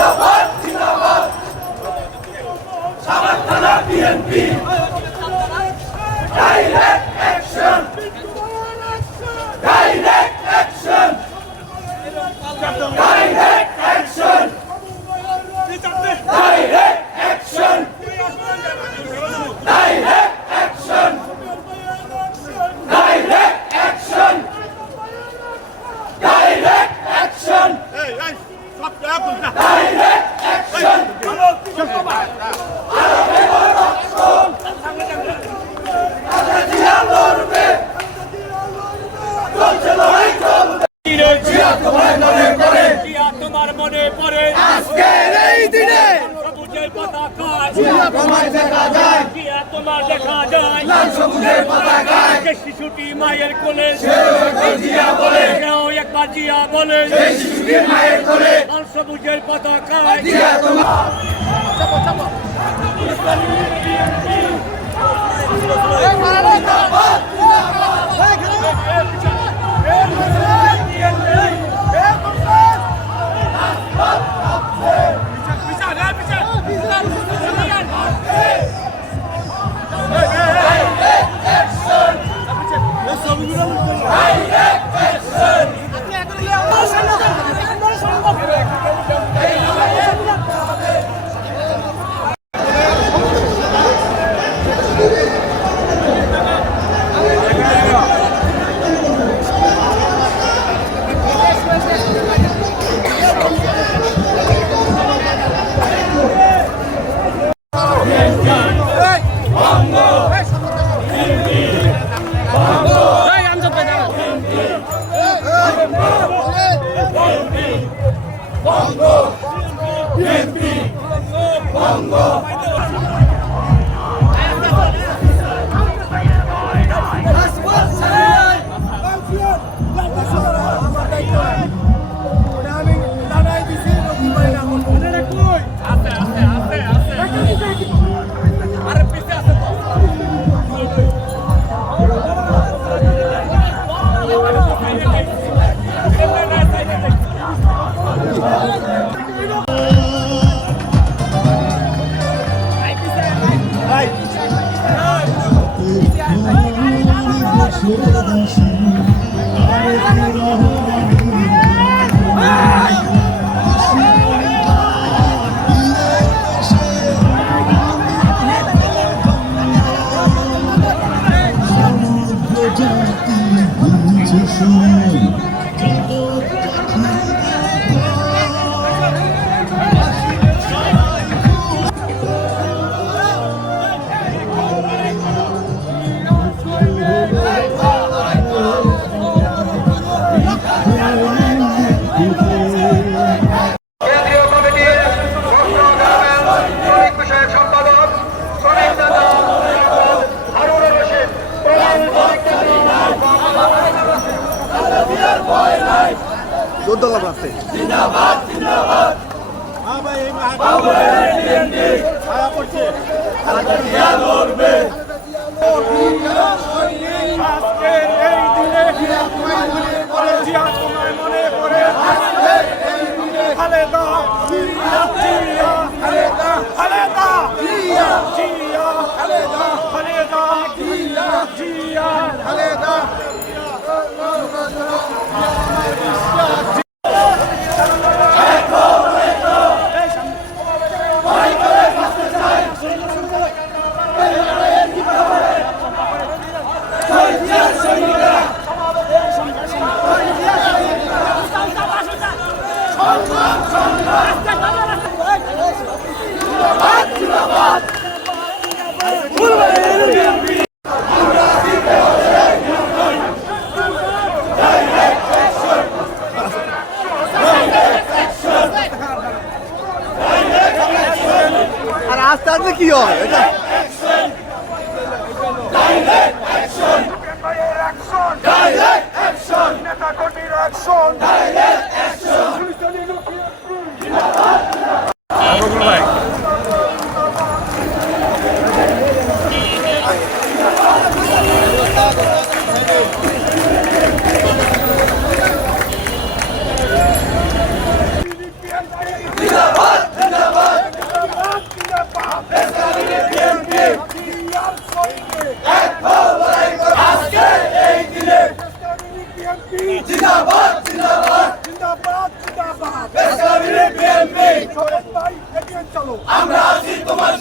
জিন্দাবাদ জিন্দাবাদ সাভার থানা BNP direct action direct action direct action direct action direct action direct action direct action direct action Zia লড়বে চলছে লড়াই চলবে জিয়া তোমার মনে পড়ে জিয়া তোমার মনে পড়ে আজকের এই দিনে সবুজের পতাকায় জিয়া তোমার দেখা যায় জিয়া তোমার দেখা যায় লাল সবুজের পতাকায় যে শিশুটি মায়ের কোলে সেই জিয়া বলে সেও একবার জিয়া বলে সেই শিশুটি মায়ের কোলে লাল সবুজের পতাকায় জিয়া তোমার চাপো চাপো জিন্দাবাদ জিন্দাবাদ জিয়া লড়বে আজকের এই দিনে জিয়া তোমার মনে পড়ে খালেদা জিয়া খালেদা খালেদা জিয়া জিয়া খালেদা খালেদা জিয়া জিয়া খালেদা রাস্তা আছে কি হয় এটা ডাইরেক্ট অ্যাকশন ডাইরেক্ট অ্যাকশন নেতা কর্মীর অ্যাকশন ডাইরেক্ট অ্যাকশন জিন্দাবাদ ভাই জিন্দাবাদ বিএনপি জিন্দাবাদ জিন্দাবাদ জিন্দাবাদ জিন্দাবাদ বেসরকারি বিএনপি সবাই ভাই এগিয়ে চলো আমরা আছি তোমার